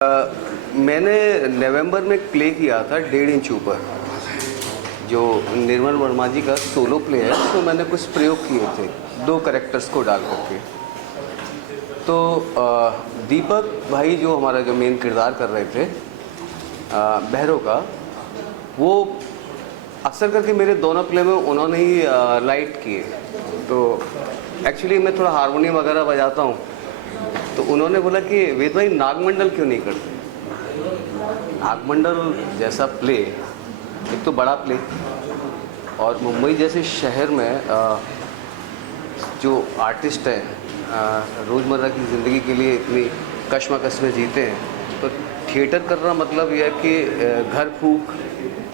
मैंने नवंबर में प्ले किया था 1.5 इंच ऊपर, जो निर्मल वर्मा जी का सोलो प्ले है। तो मैंने कुछ प्रयोग किए थे 2 कैरेक्टर्स को डाल करके। तो दीपक भाई जो हमारा जो मेन किरदार कर रहे थे बहरों का, वो अक्सर करके मेरे दोनों प्ले में उन्होंने ही लाइट किए। तो एक्चुअली मैं थोड़ा हारमोनियम वगैरह बजाता हूँ, तो उन्होंने बोला कि वेद भाई नागमंडल क्यों नहीं करते। नागमंडल जैसा प्ले, एक तो बड़ा प्ले, और मुंबई जैसे शहर में जो आर्टिस्ट हैं रोज़मर्रा की ज़िंदगी के लिए इतनी कश्मकश में जीते हैं, तो थिएटर करना मतलब यह है कि घर फूक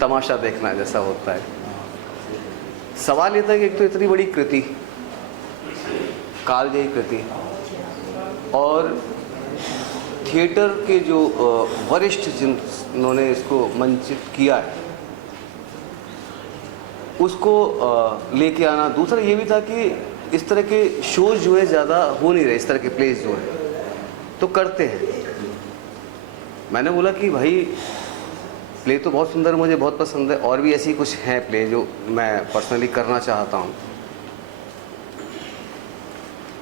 तमाशा देखना जैसा होता है। सवाल ये था कि एक तो इतनी बड़ी कृति, कालजयी कृति, और थिएटर के जो वरिष्ठ जिन्होंने इसको मंचित किया है उसको लेके आना। दूसरा ये भी था कि इस तरह के शोज जो है ज़्यादा हो नहीं रहे, इस तरह के प्लेस जो है तो करते हैं। मैंने बोला कि भाई प्ले तो बहुत सुंदर, मुझे बहुत पसंद है, और भी ऐसी कुछ हैं प्ले जो मैं पर्सनली करना चाहता हूँ।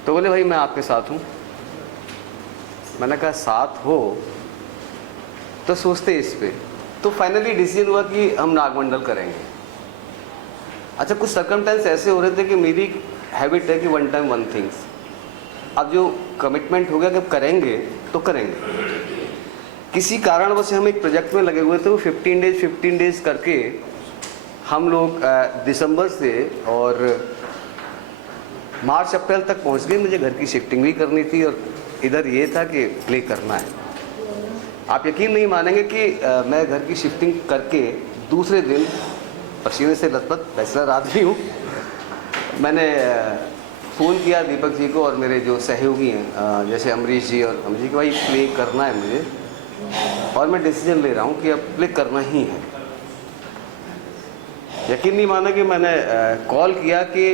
तो बोले भाई मैं आपके साथ हूँ। मैंने कहा साथ हो तो सोचते इस पे। तो फाइनली डिसीजन हुआ कि हम नागमंडल करेंगे। अच्छा, कुछ सर्कमस्टेंस ऐसे हो रहे थे कि मेरी हैबिट है कि 1 टाइम 1 थिंग्स। अब जो कमिटमेंट हो गया कि अब करेंगे तो करेंगे। किसी कारणवश हम एक प्रोजेक्ट में लगे हुए थे, वो 15 डेज करके हम लोग दिसंबर से और मार्च अप्रैल तक पहुंच गए। मुझे घर की शिफ्टिंग भी करनी थी और इधर ये था कि प्ले करना है। आप यकीन नहीं मानेंगे कि मैं घर की शिफ्टिंग करके दूसरे दिन पसीने से लथपथ बैचलर आदमी हूँ, मैंने फ़ोन किया दीपक जी को और मेरे जो सहयोगी हैं जैसे अमरीश जी और अमरीश जी कि भाई प्ले करना है मुझे, और मैं डिसीजन ले रहा हूँ कि अब प्ले करना ही है। यकीन नहीं माना कि मैंने कॉल किया कि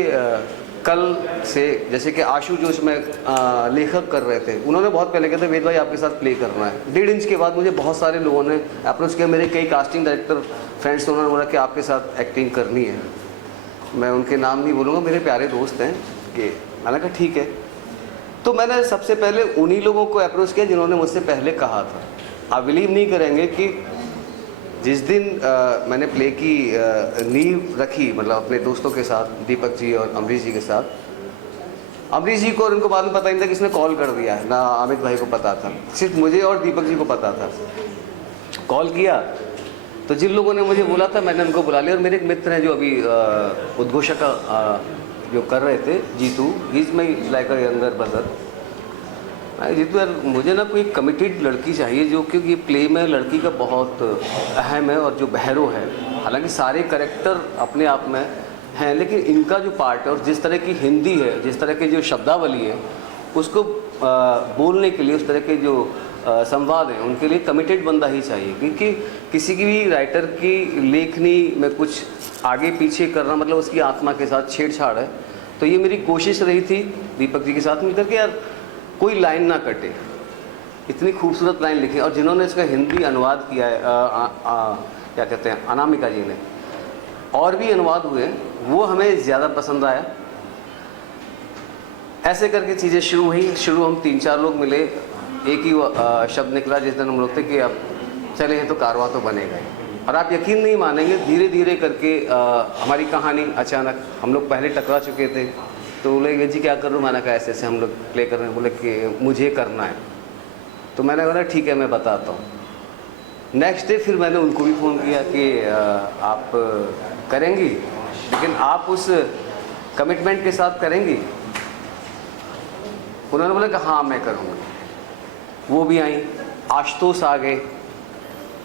कल से, जैसे कि आशु जोश में लेखक कर रहे थे, उन्होंने बहुत पहले कहते वेद भाई आपके साथ प्ले करना है। 1.5 इंच के बाद मुझे बहुत सारे लोगों ने अप्रोच किया, मेरे कई कास्टिंग डायरेक्टर फ्रेंड्स, उन्होंने बोला कि आपके साथ एक्टिंग करनी है। मैं उनके नाम नहीं बोलूँगा, मेरे प्यारे दोस्त हैं कि, मैंने कहा ठीक है। तो मैंने सबसे पहले उन्हीं लोगों को अप्रोच किया जिन्होंने मुझसे पहले कहा था। आप बिलीव नहीं करेंगे कि जिस दिन मैंने प्ले की नींव रखी, मतलब अपने दोस्तों के साथ, दीपक जी और अमरीश जी के साथ, अमरीश जी को और उनको बाद में पता नहीं था कि इसने कॉल कर दिया है, ना अमित भाई को पता था, सिर्फ मुझे और दीपक जी को पता था। कॉल किया तो जिन लोगों ने मुझे बोला था मैंने उनको बुला लिया। और मेरे एक मित्र हैं जो अभी उद्घोषक जो कर रहे थे, Jeetu, he is my like a younger brother. Jeetu यार, मुझे ना कोई कमिटेड लड़की चाहिए जो, क्योंकि प्ले में लड़की का बहुत अहम है। और जो बहरों है, हालांकि सारे कैरेक्टर अपने आप में हैं, लेकिन इनका जो पार्ट है और जिस तरह की हिंदी है, जिस तरह की जो शब्दावली है, उसको बोलने के लिए, उस तरह के जो संवाद हैं, उनके लिए कमिटेड बंदा ही चाहिए। क्योंकि किसी की भी राइटर की लेखनी में कुछ आगे पीछे करना मतलब उसकी आत्मा के साथ छेड़छाड़ है। तो ये मेरी कोशिश रही थी दीपक जी के साथ मिलकर के यार कोई लाइन ना कटे, इतनी खूबसूरत लाइन लिखी। और जिन्होंने इसका हिंदी अनुवाद किया है क्या कहते हैं, अनामिका जी ने, और भी अनुवाद हुए, वो हमें ज़्यादा पसंद आया। ऐसे करके चीज़ें शुरू हुई। शुरू हम 3-4 लोग मिले, एक ही शब्द निकला जिस दिन हम लोग थे कि अब चले हैं तो कारवां तो बनेगा। और आप यकीन नहीं मानेंगे, धीरे धीरे करके हमारी कहानी अचानक, हम लोग पहले टकरा चुके थे, तो बोले ये जी क्या कर रहे हो, मैंने कहा ऐसे ऐसे हम लोग प्ले कर रहे हैं। बोले कि मुझे करना है। तो मैंने बोला ठीक है मैं बताता हूँ। नेक्स्ट डे फिर मैंने उनको भी फ़ोन किया कि आप करेंगी, लेकिन आप उस कमिटमेंट के साथ करेंगी। उन्होंने बोला कि हाँ मैं करूँगी। वो भी आई, आशुतोष आ गए,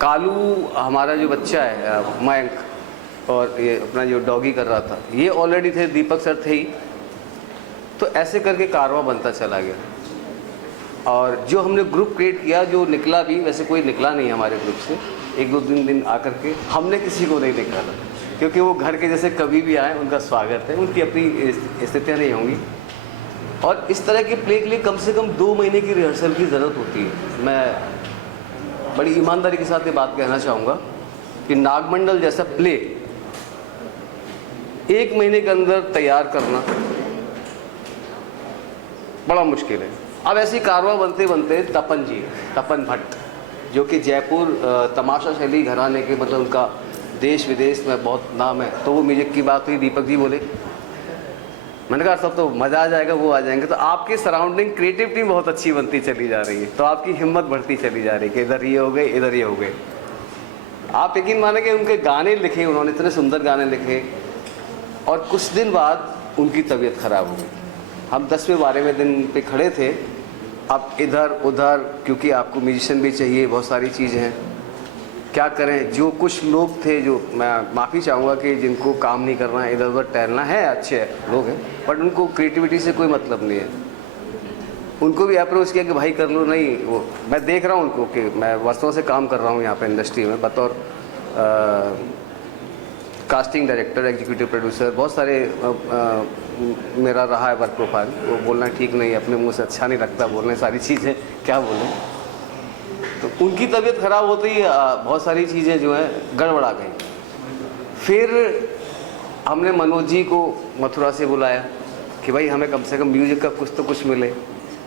कालू हमारा जो बच्चा है मयंक, और ये अपना जो डॉगी कर रहा था, ये ऑलरेडी थे, दीपक सर थे ही। तो ऐसे करके कारवां बनता चला गया। और जो हमने ग्रुप क्रिएट किया, जो निकला भी, वैसे कोई निकला नहीं हमारे ग्रुप से, 1-2 दिन आकर के हमने किसी को नहीं निकाला, क्योंकि वो घर के जैसे कभी भी आए उनका स्वागत है, उनकी अपनी स्थितियाँ नहीं होंगी। और इस तरह के प्ले के लिए कम से कम 2 महीने की रिहर्सल की ज़रूरत होती है। मैं बड़ी ईमानदारी के साथ ये बात कहना चाहूँगा कि नागमंडल जैसा प्ले 1 महीने के अंदर तैयार करना बड़ा मुश्किल है। अब ऐसी कारवां बनते बनते तपन भट्ट, जो कि जयपुर तमाशा शैली घराने के मतलब उनका देश विदेश में बहुत नाम है, तो वो म्यूजिक की बात हुई, दीपक जी बोले, मैंने कहा सब तो मज़ा आ जाएगा, वो आ जाएंगे। तो आपकी सराउंडिंग क्रिएटिव टीम बहुत अच्छी बनती चली जा रही है, तो आपकी हिम्मत बढ़ती चली जा रही है कि इधर ये हो गए, इधर ये हो गए। आप यकीन माने कि उनके गाने लिखे उन्होंने, इतने सुंदर गाने लिखे, और कुछ दिन बाद उनकी तबीयत ख़राब हो गई। हम 10वें 12वें दिन पे खड़े थे, अब इधर उधर, क्योंकि आपको म्यूजिशियन भी चाहिए, बहुत सारी चीज़ें हैं, क्या करें। जो कुछ लोग थे, जो मैं माफ़ी चाहूँगा कि जिनको काम नहीं करना है, इधर उधर टहलना है, अच्छे लोग हैं, बट उनको क्रिएटिविटी से कोई मतलब नहीं है। उनको भी अप्रोच किया कि भाई कर लो, नहीं वो मैं देख रहा हूँ उनको कि मैं वर्षों से काम कर रहा हूँ यहाँ पे इंडस्ट्री में बतौर कास्टिंग डायरेक्टर, एग्जीक्यूटिव प्रोड्यूसर, बहुत सारे मेरा रहा है वर्क प्रोफाइल। वो बोलना ठीक नहीं है, अपने मुंह से अच्छा नहीं लगता बोलने सारी चीज़ें, क्या बोलें। तो उनकी तबीयत ख़राब होते ही बहुत सारी चीज़ें जो हैं गड़बड़ा गई। फिर हमने मनोज जी को मथुरा से बुलाया कि भाई हमें कम से कम म्यूजिक का कुछ तो कुछ मिले।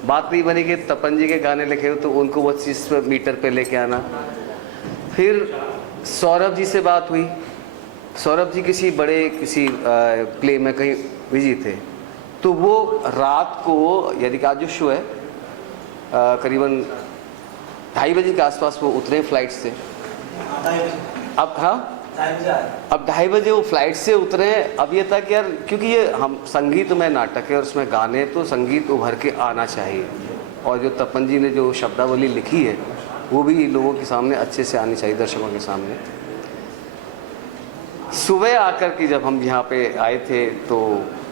बात नहीं बनी कि तपन जी के गाने लिखे हो तो उनको वो चीज़ पर मीटर पे लेके आना। फिर सौरभ जी से बात हुई। सौरभ जी किसी प्ले में कहीं बिजी थे, तो वो रात को, यानी कि आज जो शो है करीबन 2:30 बजे के आसपास वो उतरे फ्लाइट से। अब अब 2:30 बजे वो फ्लाइट से उतरे। अब ये था कि यार, क्योंकि ये हम संगीत में नाटक है और उसमें गाने, तो संगीत उभर के आना चाहिए, और जो तपन जी ने जो शब्दावली लिखी है वो भी लोगों के सामने अच्छे से आनी चाहिए, दर्शकों के सामने। सुबह आकर के जब हम यहाँ पे आए थे, तो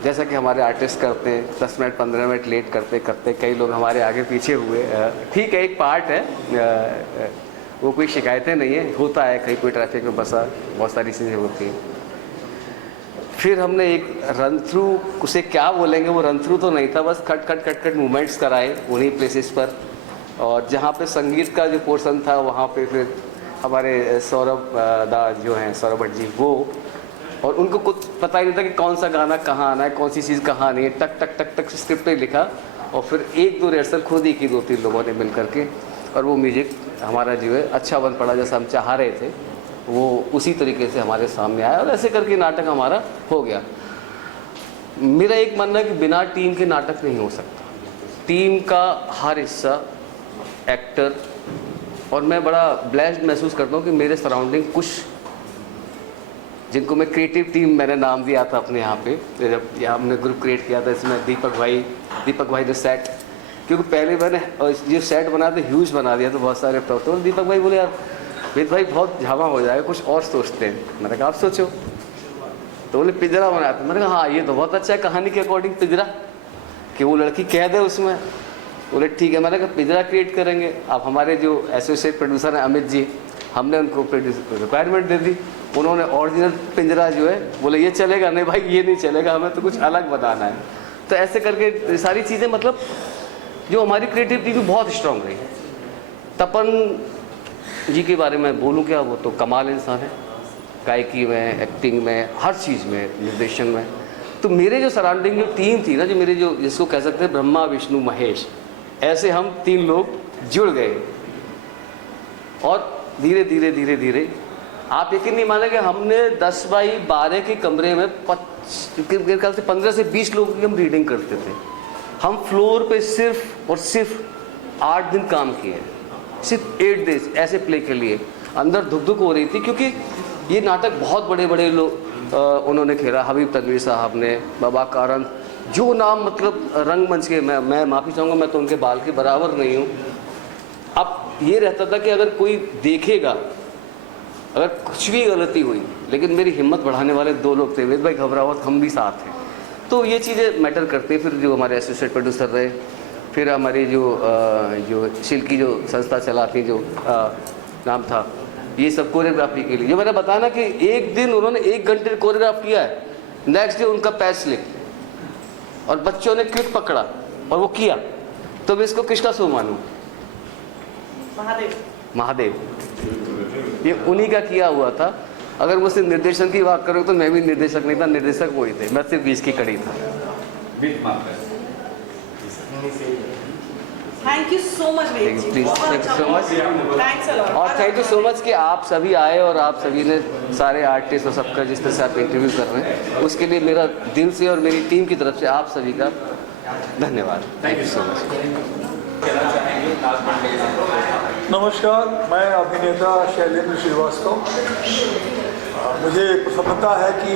जैसा कि हमारे आर्टिस्ट करते हैं, 10 मिनट 15 मिनट लेट करते करते कई लोग हमारे आगे पीछे हुए। ठीक है, एक पार्ट है, वो कोई शिकायतें नहीं है, होता है, कहीं कोई ट्रैफिक में फंसा, बहुत सारी चीज़ें होती हैं। फिर हमने एक रन थ्रू, उसे क्या बोलेंगे, वो रन थ्रू तो नहीं था, बस खट खट खट खट मूवमेंट्स कराए उन्हीं प्लेसेस पर। और जहाँ पे संगीत का जो पोर्शन था वहाँ पे फिर हमारे सौरभ दा जो हैं, सौरभ भट्ट जी, वो, और उनको कुछ पता ही नहीं था कि कौन सा गाना कहाँ आना है, कौन सी चीज़ कहाँ आनी है। टक टक टक टक स्क्रिप्ट पे लिखा, और फिर 1-2 रिहर्सल खुद ही की 2-3 लोगों ने मिल करके, और वो म्यूजिक हमारा जो है अच्छा बन पड़ा, जैसा हम चाह रहे थे वो उसी तरीके से हमारे सामने आया, और ऐसे करके नाटक हमारा हो गया। मेरा एक मानना है कि बिना टीम के नाटक नहीं हो सकता। टीम का हर हिस्सा, एक्टर, और मैं बड़ा ब्लेस्ड महसूस करता हूँ कि मेरे सराउंडिंग कुछ, जिनको मैं क्रिएटिव टीम मैंने नाम दिया था अपने यहाँ पे, जब यहाँ हमने ग्रुप क्रिएट किया था, इसमें दीपक भाई ने सेट, क्योंकि पहले मैंने जो सेट बनाया था ह्यूज बना दिया, तो बहुत सारे तो दीपक भाई बोले यार वेद भाई बहुत झामा हो जाएगा, कुछ और सोचते हैं। मैंने कहा आप सोचो। तो बोले पिंजरा बनाया था। मैंने कहा हाँ ये तो बहुत अच्छा है, कहानी के अकॉर्डिंग पिंजरा, कि वो लड़की कह दे उसमें। बोले ठीक है। मैंने कहा पिंजरा क्रिएट करेंगे। अब हमारे जो एसोसिएट प्रोड्यूसर हैं अमित जी, हमने उनको रिक्वायरमेंट दे दी, उन्होंने ओरिजिनल पिंजरा जो है, बोले ये चलेगा, नहीं भाई ये नहीं चलेगा, हमें तो कुछ अलग बनाना है। तो ऐसे करके सारी चीज़ें, मतलब जो हमारी क्रिएटिव टीम बहुत स्ट्रांग रही। तपन जी के बारे में बोलूँ क्या, वो तो कमाल इंसान है, गायकी में, एक्टिंग में, हर चीज़ में, निर्देशन में। तो मेरे जो सराउंडिंग जो टीम थी ना, जो मेरे जो जिसको कह सकते हैं ब्रह्मा विष्णु महेश, ऐसे हम 3 लोग जुड़ गए, और धीरे धीरे धीरे धीरे आप यकीन नहीं मानेंगे, हमने 10 बाई 12 के कमरे में मेरे ख्याल से 15 से 20 लोगों की हम रीडिंग करते थे। हम फ्लोर पे सिर्फ और सिर्फ 8 दिन काम किए, सिर्फ 8 डेज ऐसे प्ले के लिए। अंदर धुक धुक हो रही थी, क्योंकि ये नाटक बहुत बड़े बड़े लोग उन्होंने खेला। हबीब तनवीर साहब ने, बाबा कारन, जो नाम मतलब रंगमंच के, मैं माफ़ी चाहूँगा, मैं तो उनके बाल के बराबर नहीं हूँ। अब ये रहता था कि अगर कोई देखेगा, अगर कुछ भी गलती हुई, लेकिन मेरी हिम्मत बढ़ाने वाले 2 लोग थे, वेद भाई घबराओ, हम भी साथ हैं। तो ये चीज़ें मैटर करती है। फिर जो हमारे एसोसिएट प्रोड्यूसर रहे, फिर हमारी जो शिल्की जो संस्था चलाती, जो नाम था, ये सब कोरियोग्राफी के लिए, जो मैंने बताया ना कि एक दिन उन्होंने 1 घंटे कोरियोग्राफ किया है, नेक्स्ट डे उनका पैच स्लिप, और बच्चों ने क्विक पकड़ा और वो किया। तो मैं इसको किसका सो मानूं? महादेव, ये उन्हीं का किया हुआ था। अगर मुझसे निर्देशन की बात करूँ तो मैं भी निर्देशक नहीं था, निर्देशक वही थे, मैं सिर्फ बीच की कड़ी था। Thank you so much Thank you, please. Thank you so much. Thanks a lot. और थैंक यू सो मच कि आप सभी आए और आप सभी ने सारे आर्टिस्ट और सबका जिस तरह से आप इंटरव्यू कर रहे हैं, उसके लिए मेरा दिल से और मेरी टीम की तरफ से आप सभी का धन्यवाद। Thank you so much. नमस्कार, मैं अभिनेता शैलेंद्र श्रीवास्तव। मुझे प्रसन्नता है कि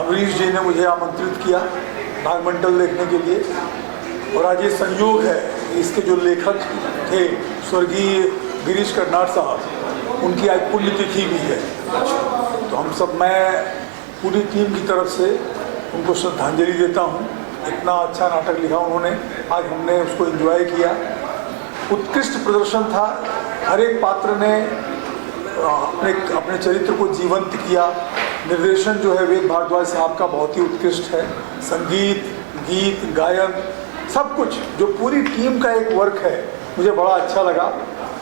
अमरीश जी ने मुझे आमंत्रित किया नागमंडल देखने के लिए, और आज ये संयोग है कि इसके जो लेखक थे स्वर्गीय गिरीश कर्नाड साहब, उनकी आज पुण्यतिथि भी है। तो हम सब, मैं पूरी टीम की तरफ से उनको श्रद्धांजलि देता हूँ। इतना अच्छा नाटक लिखा उन्होंने, आज हमने उसको एंजॉय किया। उत्कृष्ट प्रदर्शन था, हर एक पात्र ने अपने चरित्र को जीवंत किया। निर्देशन जो है वेद भारद्वाज साहब का बहुत ही उत्कृष्ट है। संगीत, गीत, गायन, सब कुछ जो पूरी टीम का एक वर्क है, मुझे बड़ा अच्छा लगा।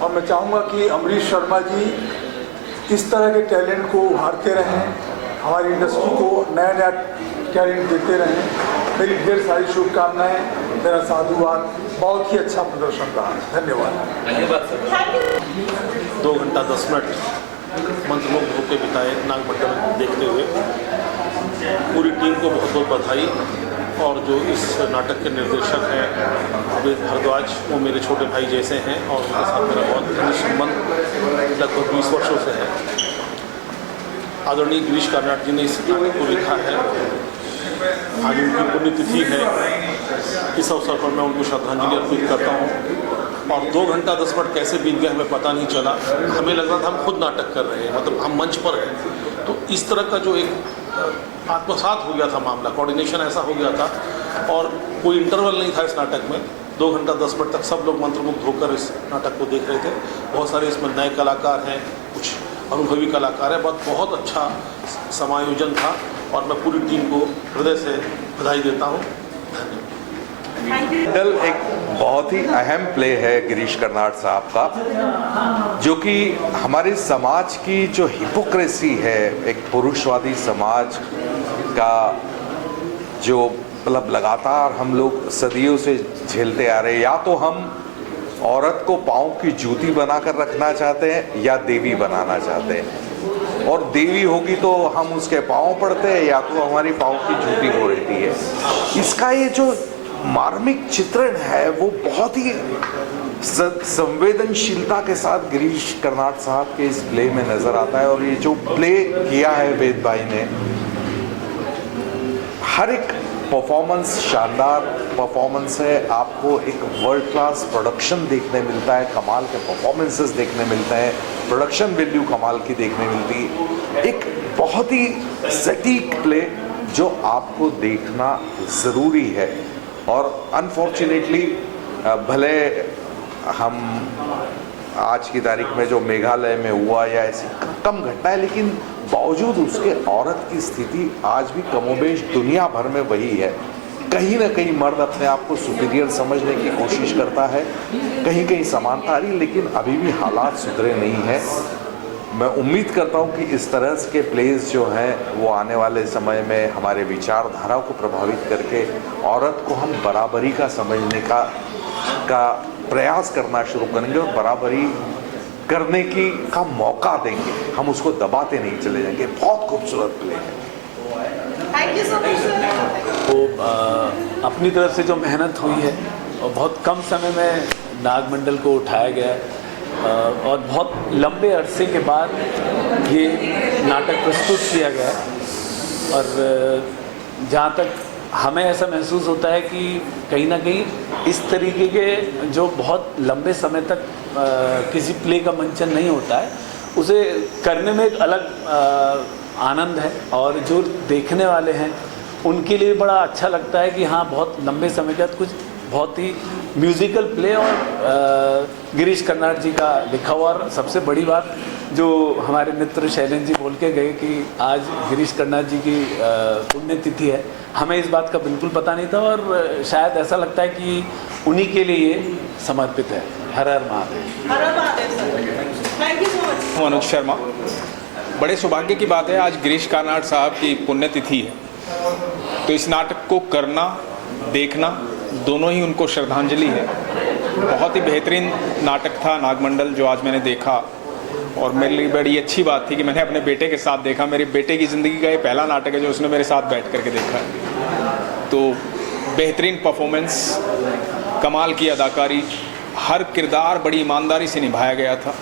और मैं चाहूँगा कि अमरीश शर्मा जी इस तरह के टैलेंट को उभारते रहें, हमारी इंडस्ट्री को नया नया टैलेंट देते रहें। मेरी ढेर सारी शुभकामनाएं, मेरा साधुवाद। बहुत ही अच्छा प्रदर्शन रहा, धन्यवाद। 2 घंटा 10 मिनट मंत्रमुग्ध होकर बिताए नागमंडल देखते हुए। पूरी टीम को बहुत बहुत बधाई। और जो इस नाटक के निर्देशक हैं वेद भारद्वाज, वो मेरे छोटे भाई जैसे हैं और उनके साथ मेरा बहुत घनिष्ठ संबंध लगभग 20 वर्षों से है। आदरणीय गिरीश कर्नाड जी ने इस नाटक को लिखा है। आज उनकी पुण्यतिथि है, इस अवसर पर मैं उनको श्रद्धांजलि अर्पित करता हूँ। और 2 घंटा 10 मिनट कैसे बीत गए हमें पता नहीं चला। हमें लग रहा था हम खुद नाटक कर रहे हैं, मतलब हम मंच पर हैं। तो इस तरह का जो एक आत्मसात हो गया था मामला, कोऑर्डिनेशन ऐसा हो गया था, और कोई इंटरवल नहीं था इस नाटक में। 2 घंटा 10 मिनट तक सब लोग मंत्रमुग्ध होकर इस नाटक को देख रहे थे। बहुत सारे इसमें नए कलाकार हैं, कुछ अनुभवी कलाकार हैं। बहुत अच्छा समायोजन था और मैं पूरी टीम को हृदय से बधाई देता हूँ। नागमंडल एक बहुत ही अहम प्ले है गिरीश कर्नाड साहब का, जो कि हमारे समाज की जो हिपोक्रेसी है, एक पुरुषवादी समाज का जो मतलब लगातार हम लोग सदियों से झेलते आ रहे हैं। या तो हम औरत को पाँव की जूती बनाकर रखना चाहते हैं या देवी बनाना चाहते हैं, और देवी होगी तो हम उसके पाँव पड़ते हैं या तो हमारी पाँव की जूती हो रहती है। इसका ये जो मार्मिक चित्रण है वो बहुत ही संवेदनशीलता के साथ गिरीश कर्नाड साहब के इस प्ले में नजर आता है। और ये जो प्ले किया है वेद भाई ने, हर एक परफॉर्मेंस शानदार परफॉर्मेंस है। आपको एक वर्ल्ड क्लास प्रोडक्शन देखने मिलता है, कमाल के परफॉर्मेंसेस देखने मिलते हैं, प्रोडक्शन वैल्यू कमाल की देखने मिलती है। एक बहुत ही सटीक प्ले जो आपको देखना ज़रूरी है। और अनफॉर्चुनेटली भले हम आज की तारीख में जो मेघालय में हुआ या ऐसी कम घटना है, लेकिन बावजूद उसके औरत की स्थिति आज भी कमोबेश दुनिया भर में वही है। कहीं ना कहीं मर्द अपने आप को सुपीरियर समझने की कोशिश करता है, कहीं कहीं समानता आ रही, लेकिन अभी भी हालात सुधरे नहीं हैं। मैं उम्मीद करता हूं कि इस तरह के प्लेस जो हैं वो आने वाले समय में हमारे विचारधारा को प्रभावित करके औरत को हम बराबरी का समझने का प्रयास करना शुरू करेंगे और बराबरी करने का मौका देंगे। हम उसको दबाते नहीं चले जाएंगे। बहुत खूबसूरत प्ले है। Thank you so much. तो अपनी तरफ से जो मेहनत हुई है और बहुत कम समय में नागमंडल को उठाया गया है, और बहुत लंबे अरसे के बाद ये नाटक प्रस्तुत किया गया है। और जहाँ तक हमें ऐसा महसूस होता है कि कहीं ना कहीं इस तरीके के जो बहुत लंबे समय तक किसी प्ले का मंचन नहीं होता है, उसे करने में एक अलग आनंद है। और जो देखने वाले हैं उनके लिए बड़ा अच्छा लगता है कि हाँ, बहुत लंबे समय के बाद कुछ बहुत ही म्यूज़िकल प्ले और गिरीश कर्नाड जी का लिखा हुआ। और सबसे बड़ी बात जो हमारे मित्र शैलेंद्र जी बोल के गए कि आज गिरीश कर्नाड जी की पुण्यतिथि है, हमें इस बात का बिल्कुल पता नहीं था। और शायद ऐसा लगता है कि उन्हीं के लिए समर्पित है। Har Har Mahadev. Har Mahadev sir, thank you so much. Manoj Sharma. बड़े सौभाग्य की बात है, आज गिरीश कार्नाड साहब की पुण्यतिथि है, तो इस नाटक को करना, देखना, दोनों ही उनको श्रद्धांजलि है। बहुत ही बेहतरीन नाटक था नागमंडल जो आज मैंने देखा, और मेरे लिए बड़ी अच्छी बात थी कि मैंने अपने बेटे के साथ देखा। मेरे बेटे की ज़िंदगी का ये पहला नाटक है जो उसने मेरे साथ बैठ करके देखा है। तो बेहतरीन परफॉर्मेंस, कमाल की अदाकारी, हर किरदार बड़ी ईमानदारी से निभाया गया था,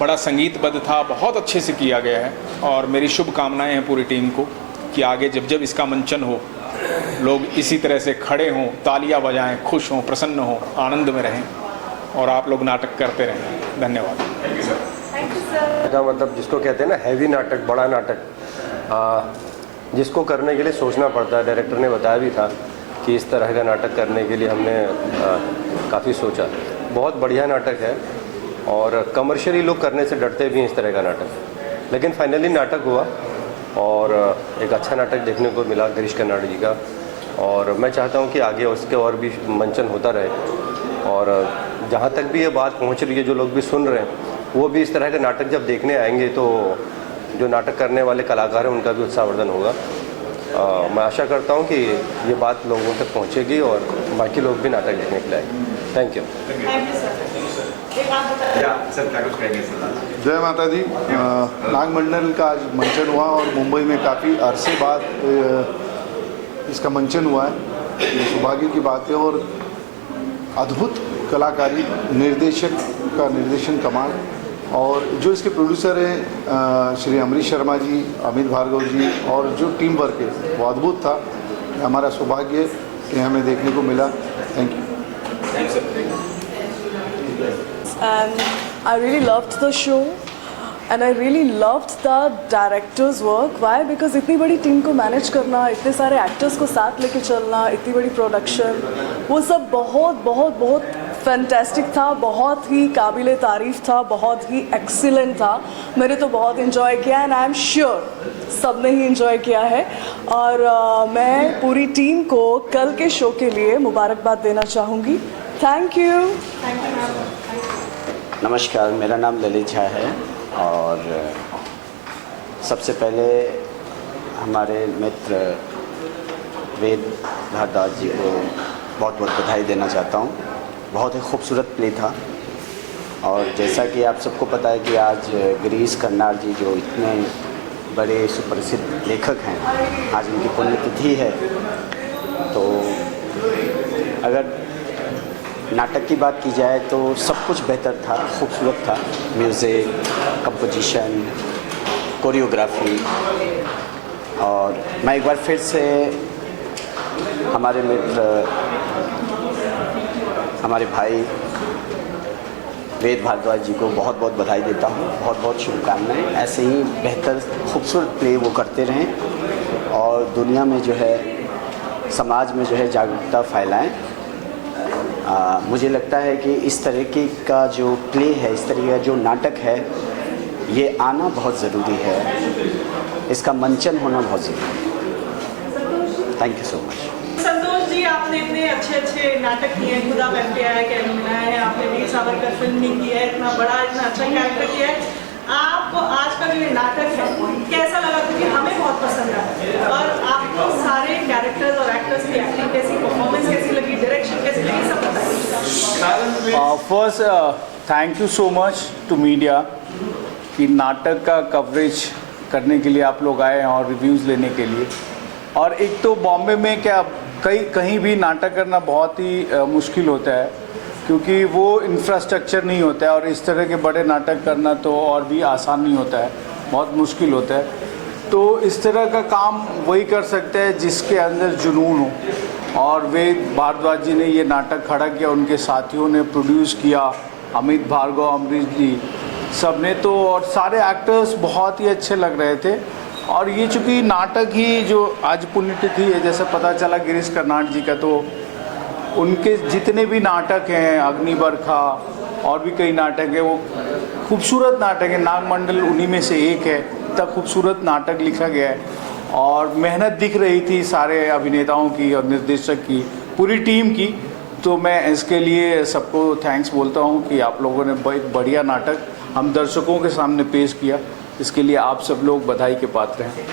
बड़ा संगीतबद्ध था, बहुत अच्छे से किया गया है। और मेरी शुभकामनाएं हैं पूरी टीम को कि आगे जब जब इसका मंचन हो, लोग इसी तरह से खड़े हों, तालियां बजाएं, खुश हों, प्रसन्न हों, आनंद में रहें, और आप लोग नाटक करते रहें। धन्यवाद। का मतलब जिसको कहते हैं ना हैवी नाटक, बड़ा नाटक, जिसको करने के लिए सोचना पड़ता है। डायरेक्टर ने बताया भी था कि इस तरह का नाटक करने के लिए हमने काफ़ी सोचा। बहुत बढ़िया नाटक है, और कमर्शियली लोग करने से डरते भी हैं इस तरह का नाटक, लेकिन फाइनली नाटक हुआ और एक अच्छा नाटक देखने को मिला गिरीश कर्नाड जी का। और मैं चाहता हूँ कि आगे उसके और भी मंचन होता रहे, और जहाँ तक भी ये बात पहुँच रही है, जो लोग भी सुन रहे हैं वो भी इस तरह के नाटक जब देखने आएंगे तो जो नाटक करने वाले कलाकार हैं उनका भी उत्साहवर्धन होगा। मैं आशा करता हूँ कि ये बात लोगों तक पहुँचेगी और बाकी लोग भी नाटक देखने के लिए आएंगे। Thank you. Thank you sir. एक बात बताइए। जय माता दी। नागमंडल का आज मंचन हुआ और मुंबई में काफ़ी अरसे बाद इसका मंचन हुआ है। ये सौभाग्य की बात है, और अद्भुत कलाकारी, निर्देशक का निर्देशन कमाल, और जो इसके प्रोड्यूसर हैं श्री अमरीश शर्मा जी, अमित भार्गव जी, और जो टीम वर्क है वो अद्भुत था। हमारा सौभाग्य कि हमें देखने को मिला। Thank you. And I really loved the show, and I really loved the director's work. Why? Because इतनी बड़ी टीम को मैनेज करना, इतने सारे एक्टर्स को साथ लेके चलना, इतनी बड़ी प्रोडक्शन, वो सब बहुत बहुत बहुत फैंटेस्टिक था, बहुत ही काबिले तारीफ़ था, बहुत ही एक्सीलेंट था। मैंने तो बहुत इन्जॉय किया, एंड आई एम श्योर सब ने ही इन्जॉय किया है। और मैं पूरी टीम को कल के शो के लिए मुबारकबाद देना चाहूँगी। Thank you. नमस्कार, मेरा नाम ललित झा है, और सबसे पहले हमारे मित्र वेद भारद्वाज जी को बहुत बहुत बधाई देना चाहता हूँ। बहुत ही खूबसूरत प्ले था, और जैसा कि आप सबको पता है कि आज गिरीश कर्नाड जी जो इतने बड़े सुप्रसिद्ध लेखक हैं, आज उनकी पुण्यतिथि है। तो अगर नाटक की बात की जाए तो सब कुछ बेहतर था, खूबसूरत था। म्यूज़िक, कंपोजिशन, कोरियोग्राफी, और मैं एक बार फिर से हमारे मित्र, हमारे भाई वेद भारद्वाज जी को बहुत बहुत बधाई देता हूँ। बहुत बहुत शुभकामनाएं। ऐसे ही बेहतर खूबसूरत प्ले वो करते रहें, और दुनिया में जो है, समाज में जो है जागरूकता फैलाएं। मुझे लगता है कि इस तरीके का जो प्ले है, इस तरीके का जो नाटक है, ये आना बहुत ज़रूरी है, इसका मंचन होना बहुत ज़रूरी है। Thank you so much. Santosh ji, आपने इतने अच्छे अच्छे नाटक किए हैं, खुद आप FBI के एलुमनाई हैं, आपने वीर सावरकर फिल्म भी की है, इतना बड़ा, इतना अच्छा कैरेक्टर किया है। आपको आज का जो ये नाटक है कैसा लगा? क्योंकि हमें बहुत पसंद आया, और आपको सारे कैरेक्टर्स और एक्टर्स की एक्टिंग कैसी, परफॉर्मेंस कैसी लगी, डायरेक्शन कैसी लगी, सब बताइए। First thank you so much to media कि नाटक का कवरेज करने के लिए आप लोग आए हैं और रिव्यूज़ लेने के लिए। और एक तो बॉम्बे में क्या कहीं भी नाटक करना बहुत ही मुश्किल होता है, क्योंकि वो इंफ्रास्ट्रक्चर नहीं होता है, और इस तरह के बड़े नाटक करना तो और भी आसान नहीं होता है, बहुत मुश्किल होता है। तो इस तरह का काम वही कर सकते हैं जिसके अंदर जुनून हो, और वेद भारद्वाज जी ने ये नाटक खड़ा किया, उनके साथियों ने प्रोड्यूस किया, अमित भार्गव, अमरीश जी, सब ने तो, और सारे एक्टर्स बहुत ही अच्छे लग रहे थे। और ये चूँकि नाटक ही जो आज पुण्यतिथि है, जैसे पता चला गिरीश कर्नाड जी का, तो उनके जितने भी नाटक हैं, अग्निबरखा और भी कई नाटक हैं, वो खूबसूरत नाटक है। नागमंडल उन्हीं में से एक है। इतना खूबसूरत नाटक लिखा गया है, और मेहनत दिख रही थी सारे अभिनेताओं की और निर्देशक की, पूरी टीम की। तो मैं इसके लिए सबको थैंक्स बोलता हूँ कि आप लोगों ने एक बढ़िया नाटक हम दर्शकों के सामने पेश किया। इसके लिए आप सब लोग बधाई के पात्र हैं।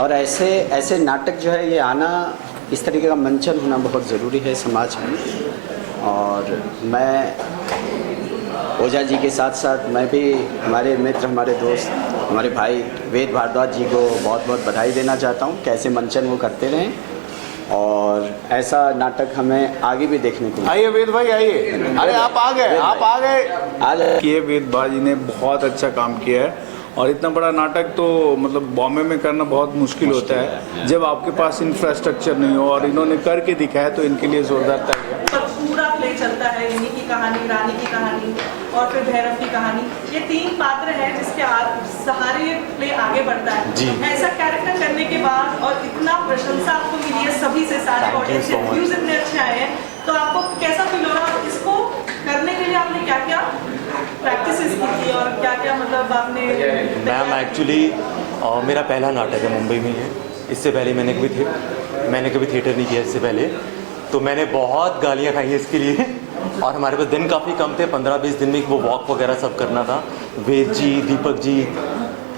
और ऐसे नाटक जो है ये आना, इस तरीके का मंचन होना बहुत ज़रूरी है समाज में। और मैं ओझा जी के साथ साथ मैं भी हमारे मित्र, हमारे दोस्त, हमारे भाई वेद भारद्वाज जी को बहुत बहुत बधाई देना चाहता हूँ। कैसे मंचन वो करते रहें और ऐसा नाटक हमें आगे भी देखने को। आइए वेद भाई आइए। अरे आप आ गए। ये वेद भाई ने बहुत अच्छा काम किया है और इतना बड़ा नाटक तो मतलब बॉम्बे में करना बहुत मुश्किल होता है जब आपके पास इंफ्रास्ट्रक्चर नहीं हो, और इन्होंने करके दिखाया तो इनके लिए जोरदार तालियां। पूरा प्ले चलता है, इन्हीं की कहानी, रानी की कहानी और फिर भैरव की कहानी। ये 3 पात्र हैं जिसके सहारे ये प्ले आगे बढ़ता है। ऐसा कैरेक्टर करने के बाद और इतना प्रशंसा आपको मिली है सभी से, सारे ऑडियंस से, व्यूज इतने अच्छे आए हैं, तो आपको कैसा फील हो रहा है? इसको करने के लिए आपने क्या क्या प्रैक्टिस की थी और क्या क्या मतलब आपने? मैम एक्चुअली मेरा पहला नाटक है, मुंबई में है। इससे पहले मैंने कभी थिएटर नहीं किया इससे पहले, तो मैंने बहुत गालियाँ खाई हैं इसके लिए। और हमारे पास दिन काफ़ी कम थे, 15-20 दिन में वो वॉक वगैरह सब करना था। वेद जी, दीपक जी,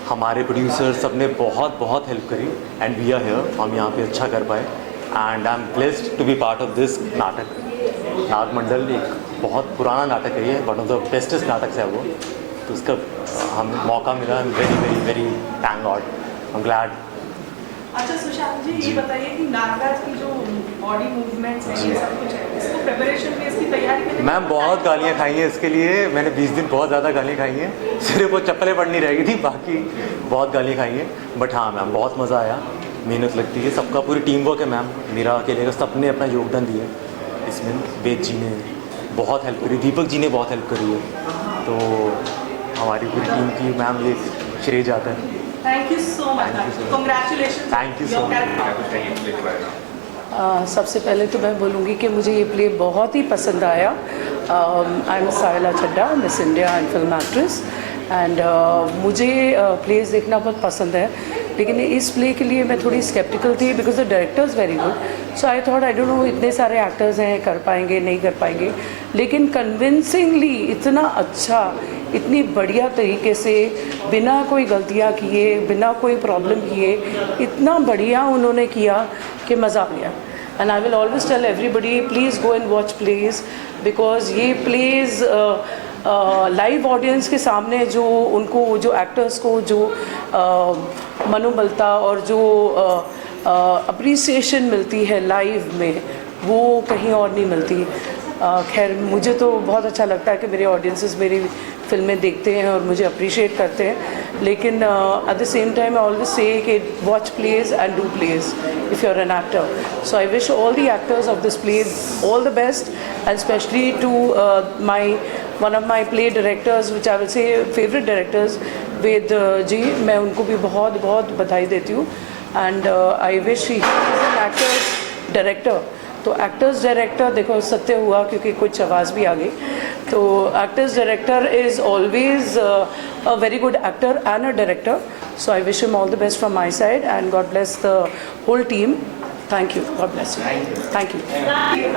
हमारे प्रोड्यूसर, सब ने बहुत बहुत हेल्प करी एंड वी आर हियर। हम यहाँ पे अच्छा कर पाए and I am blessed to be part of this नाटक। नागमंडल एक बहुत पुराना नाटक है, ये वन ऑफ द बेस्टेस्ट नाटक है वो, तो उसका हमें मौका मिला। Very very very thank God, I am glad. अच्छा सुशांत जी, ये बताइए कि नागराज की जो बॉडी मूवमेंट्स हैं, ये सब कुछ है, इसको प्रिपरेशन में, इसकी तैयारी में मैम बहुत गालियाँ खाई हैं इसके लिए। मैंने 20 दिन बहुत ज़्यादा गालियाँ खाई हैं, सिर्फ वो चप्पलें पड़नी रहेगी थी, बाकी बहुत गालियाँ खाई हैं। बट हाँ मैम बहुत मज़ा आया, मेहनत लगती है, सबका पूरी टीम वर्क है मैम, मेरा अकेले का सबने अपना योगदान दिया इसमें। वेद जी ने बहुत हेल्प करी, दीपक जी ने बहुत हेल्प करी है, तो हमारी पूरी टीम की मैम ये श्रेय जाता है। Thank you so much, congratulations. Thank you so much. सबसे पहले तो मैं बोलूँगी कि मुझे ये प्ले बहुत ही पसंद आया। I am Sahila Chadha, Miss India and film actress, and मुझे प्लेस देखना बहुत पसंद है, लेकिन इस प्ले के लिए मैं थोड़ी स्केप्टिकल थी because the director is very good. So I thought I don't know इतने सारे एक्टर्स हैं, कर पाएंगे नहीं कर पाएंगे, लेकिन कन्विंसिंगली इतना अच्छा, इतनी बढ़िया तरीके से, बिना कोई गलतियाँ किए, बिना कोई प्रॉब्लम किए, इतना बढ़िया उन्होंने किया कि मज़ा आ गया। And I will always tell everybody please go and watch plays, because ये प्लेज लाइव ऑडियंस के सामने जो उनको, जो एक्टर्स को जो मनोबलता और जो अप्रिसिएशन मिलती है लाइव में, वो कहीं और नहीं मिलती। खैर मुझे तो बहुत अच्छा लगता है कि मेरे ऑडियंसेस मेरी फिल्में देखते हैं और मुझे अप्रिशिएट करते हैं, लेकिन at the same time I always say कि watch plays and do plays if you are an actor. So I wish all the actors of this play all the best, and specially to my one of my play directors which I will say favourite directors, Ved ji, मैं उनको भी बहुत बहुत बधाई देती हूँ। And I wish he is an actor director. तो actors director देखो सत्य हुआ क्योंकि कुछ आवाज़ भी आ गई, तो actors director is always a very good actor and a director. So I wish him all the best from my side and God bless the whole team. Thank you, God bless you, thank you.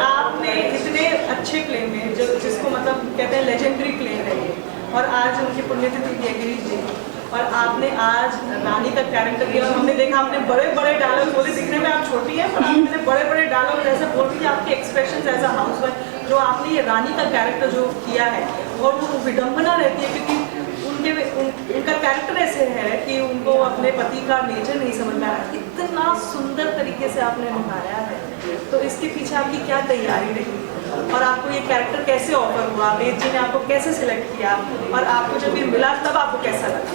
आपने इतने अच्छे play में जो जिसको मतलब कहते हैं legendary play है ये, और आज उनकी पुण्यतिथि थी गिरीश जी, और आपने आज रानी का कैरेक्टर किया, और हमने देखा आपने बड़े बड़े डायलॉग बोले, दिखने में आप छोटी हैं पर आपने बड़े बड़े डायलॉग ऐसे बोल रही है, आपके एक्सप्रेशन एज अ हाउसवाइफ, जो आपने ये रानी का कैरेक्टर जो किया है, और वो विडम्बना रहती है क्योंकि उनका कैरेक्टर ऐसे है कि उनको अपने पति का नेचर नहीं समझ में आ रहा, इतना सुंदर तरीके से आपने निभाया है। तो इसके पीछे आपकी क्या तैयारी रही और आपको ये कैरेक्टर कैसे ऑफर हुआ, वेद जी ने आपको कैसे सिलेक्ट किया, और आपको जब ये मिला तब आपको कैसा लगा?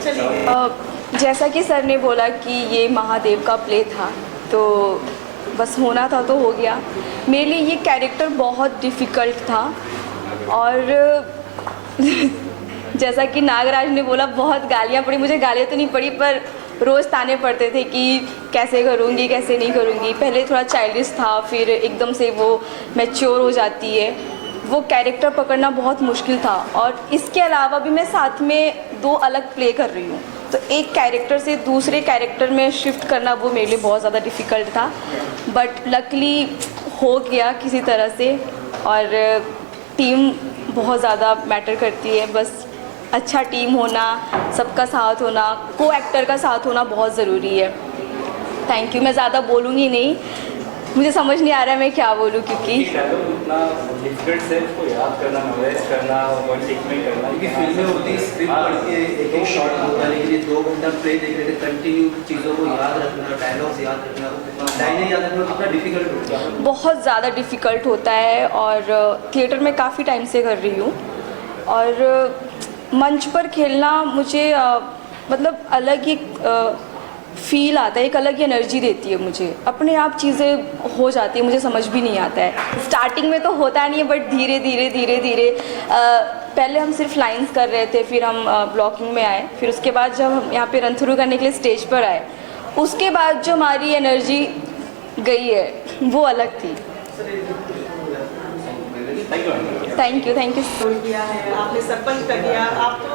चलिए। जैसा कि सर ने बोला कि ये महादेव का प्ले था, तो बस होना था तो हो गया। मेरे लिए ये कैरेक्टर बहुत डिफ़िकल्ट था, और जैसा कि नागराज ने बोला बहुत गालियाँ पड़ी, मुझे गालियाँ तो नहीं पड़ी पर रोज़ ताने पड़ते थे कि कैसे करूँगी कैसे नहीं करूँगी। पहले थोड़ा चाइल्डिश था, फिर एकदम से वो मैच्योर हो जाती है, वो कैरेक्टर पकड़ना बहुत मुश्किल था। और इसके अलावा भी मैं साथ में 2 अलग प्ले कर रही हूँ, तो एक कैरेक्टर से दूसरे कैरेक्टर में शिफ्ट करना वो मेरे लिए बहुत ज़्यादा डिफ़िकल्ट था, बट लकली हो गया किसी तरह से, और टीम बहुत ज़्यादा मैटर करती है। बस अच्छा टीम होना, सबका साथ होना, को एक्टर का साथ होना बहुत ज़रूरी है। Thank you. मैं ज़्यादा बोलूँगी नहीं, मुझे समझ नहीं आ रहा है मैं क्या बोलूँ, क्योंकि डिफिकल्ट है उसको याद करना, मेमोराइज करना और वन टेक में करना, क्योंकि फिल्में होती है स्क्रिप्ट पढ़ के एक एक शॉट होता है, लेकिन ये 2 घंटा प्ले देख रहे थे, कंटिन्यू चीज़ों को याद रखना, डायलॉग्स याद रखना, लाइनें याद रखना कितना डिफिकल्ट होता है। बहुत ज़्यादा डिफ़िकल्ट होता है, और थिएटर में काफ़ी टाइम से कर रही हूँ, और मंच पर खेलना मुझे मतलब अलग ही फील आता है, एक अलग ही एनर्जी देती है मुझे। अपने आप चीज़ें हो जाती है, मुझे समझ भी नहीं आता है। स्टार्टिंग में तो होता नहीं है, बट धीरे धीरे धीरे धीरे पहले हम सिर्फ लाइंस कर रहे थे, फिर हम ब्लॉकिंग में आए, फिर उसके बाद जब हम यहाँ पे रन थ्रू करने के लिए स्टेज पर आए, उसके बाद जो हमारी एनर्जी गई है वो अलग थी। थैंक यू किया है आपने, सरपंच का किया। आप तो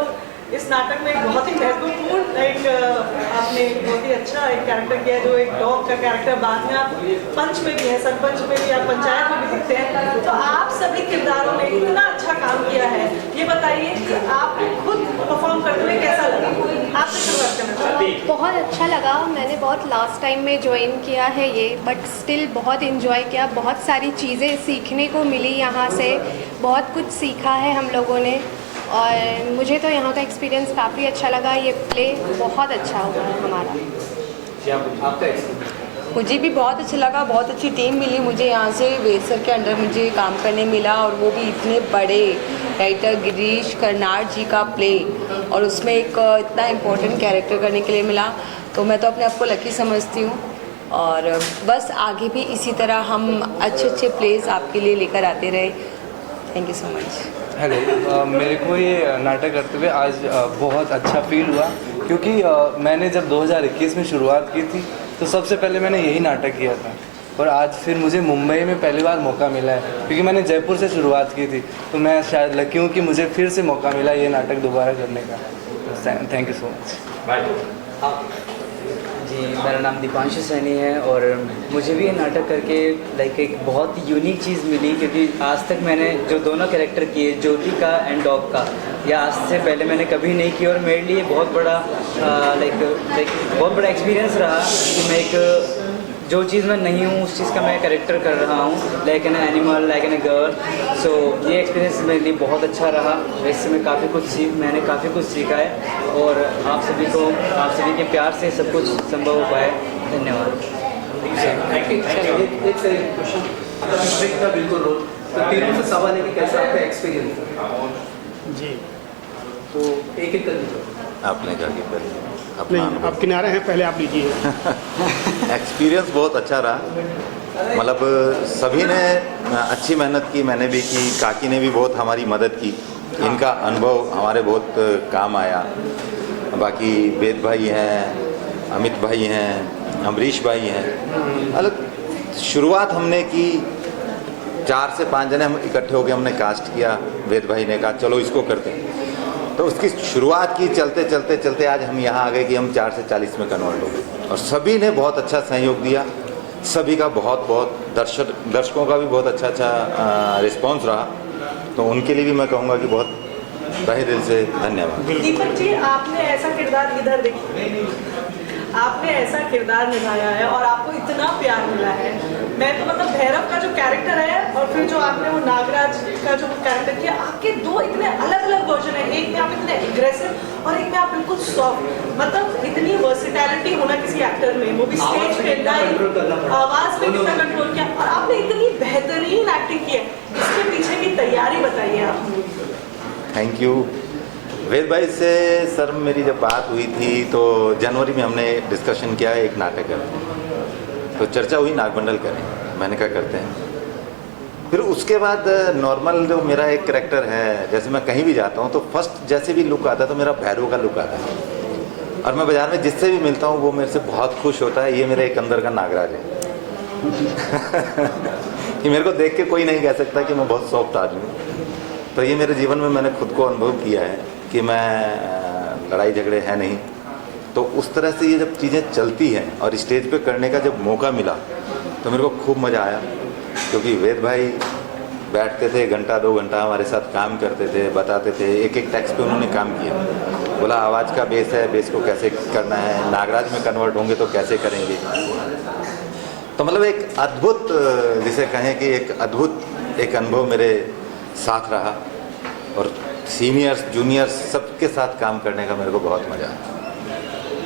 इस नाटक में एक बहुत ही महत्वपूर्ण एक आपने बहुत ही अच्छा एक कैरेक्टर किया, जो एक डॉग का कैरेक्टर। बाद में आप पंच में भी है, सरपंच में भी, आप पंचायत में भी दिखते हैं। तो आप सभी किरदारों में इतना अच्छा काम किया है, ये बताइए कि आपको खुद परफॉर्म करते हुए कैसा लगा? आपसे शुरुआत करना चाहती हूँ। बहुत अच्छा लगा। मैंने बहुत लास्ट टाइम में ज्वाइन किया है ये, बट स्टिल बहुत इन्जॉय किया। बहुत सारी चीज़ें सीखने को मिली यहाँ से, बहुत कुछ सीखा है हम लोगों ने, और मुझे तो यहाँ का एक्सपीरियंस काफ़ी अच्छा लगा। ये प्ले बहुत अच्छा हुआ है हमारा। मुझे भी बहुत अच्छा लगा, बहुत अच्छी टीम मिली मुझे यहाँ से। वेद सर के अंडर मुझे काम करने मिला, और वो भी इतने बड़े राइटर गिरीश कर्नाड जी का प्ले, और उसमें एक इतना इम्पोर्टेंट कैरेक्टर करने के लिए मिला। तो मैं तो अपने आप को लकी समझती हूँ, और बस आगे भी इसी तरह हम अच्छे अच्छे प्लेस आपके लिए लेकर आते रहे। Thank you so much. Hello, मेरे को ये नाटक करते हुए आज बहुत अच्छा फील हुआ, क्योंकि मैंने जब 2021 में शुरुआत की थी तो सबसे पहले मैंने यही नाटक किया था, और आज फिर मुझे मुंबई में पहली बार मौका मिला है, क्योंकि मैंने जयपुर से शुरुआत की थी। तो मैं शायद लकी हूँ कि मुझे फिर से मौका मिला ये नाटक दोबारा करने का। Thank you so much. जी, मेरा नाम दीपांशु सैनी है, और मुझे भी ये नाटक करके लाइक एक बहुत यूनिक चीज़ मिली, क्योंकि आज तक मैंने जो दोनों कैरेक्टर किए, ज्योति का एंड डॉग का, या आज से पहले मैंने कभी नहीं किया, और मेरे लिए बहुत बड़ा बहुत बड़ा एक्सपीरियंस रहा कि मैं एक जो चीज़ मैं नहीं हूँ उस चीज़ का मैं कैरेक्टर कर रहा हूँ, like an animal, like an girl. So ये एक्सपीरियंस मेरे लिए बहुत अच्छा रहा। इससे मैं मैंने काफ़ी कुछ सीखा है, और आप सभी के प्यार से सब कुछ संभव हो पाया। धन्यवाद। बिल्कुल रोल तो तीनों से सवाल है कि कैसा आपका एक्सपीरियंस जी, तो एक एक कर आपने क्या किया? नहीं, आप किनारे हैं, पहले आप लीजिए। एक्सपीरियंस बहुत अच्छा रहा, मतलब सभी ने अच्छी मेहनत की, मैंने भी की, काकी ने भी बहुत हमारी मदद की, इनका अनुभव हमारे बहुत काम आया। बाकी वेद भाई हैं, अमित भाई हैं, अमरीश भाई हैं। अलग शुरुआत हमने की, 4 से 5 जने हम इकट्ठे होकर हमने कास्ट किया। वेद भाई ने कहा चलो इसको करते हैं, तो उसकी शुरुआत की, चलते चलते चलते आज हम यहाँ आ गए कि हम 4 से 40 में कन्वर्ट हो गए, और सभी ने बहुत अच्छा सहयोग दिया। सभी का बहुत बहुत दर्शकों का भी बहुत अच्छा रिस्पांस रहा, तो उनके लिए भी मैं कहूँगा कि बहुत तहे दिल से धन्यवाद। दीपक जी, आपने ऐसा किरदार इधर देखिए, आपने ऐसा किरदार निभाया है और आपको इतना प्यार मिला है। मैं तो मतलब भैरव का जो कैरेक्टर है, और फिर जो आपने वो नागराज का जो कैरेक्टर किया, आपके 2 इतने अलग अलग वर्जन है। एक में आप इतने एग्रेसिव और एक में आप बिल्कुल सॉफ्ट। मतलब इतनी वर्सिटैलिटी होना किसी एक्टर में, वो भी स्टेज पे, आवाज पे कितना कंट्रोल किया, और आपने इतनी बेहतरीन एक्टिंग की है। इसके पीछे की तैयारी बताइए आप। Thank you. वेद भाई से सर मेरी जब बात हुई थी तो जनवरी में हमने डिस्कशन किया एक नाटक करते हैं, तो चर्चा हुई नागमंडल करें, मैंने कहा करते हैं। फिर उसके बाद नॉर्मल जो मेरा एक करैक्टर है, जैसे मैं कहीं भी जाता हूँ तो फर्स्ट जैसे भी लुक आता है तो मेरा भैरव का लुक आता है, और मैं बाज़ार में जिससे भी मिलता हूँ वो मेरे से बहुत खुश होता है। ये मेरे एक अंदर का नागराज है। कि मेरे को देख के कोई नहीं कह सकता कि मैं बहुत सॉफ्ट आदमी हूँ। तो ये मेरे जीवन में मैंने खुद को अनुभव किया है कि मैं लड़ाई झगड़े है नहीं। तो उस तरह से ये जब चीज़ें चलती हैं और स्टेज पे करने का जब मौका मिला तो मेरे को खूब मज़ा आया। क्योंकि वेद भाई बैठते थे घंटा 2 घंटा हमारे साथ काम करते थे, बताते थे, एक एक टेक्स्ट पे उन्होंने काम किया। बोला आवाज़ का बेस है, बेस को कैसे करना है, नागराज में कन्वर्ट होंगे तो कैसे करेंगे। तो मतलब एक अद्भुत, जिसे कहें कि एक अद्भुत एक अनुभव मेरे साथ रहा, और सीनियर्स जूनियर्स सबके साथ काम करने का मेरे को बहुत मज़ा आया।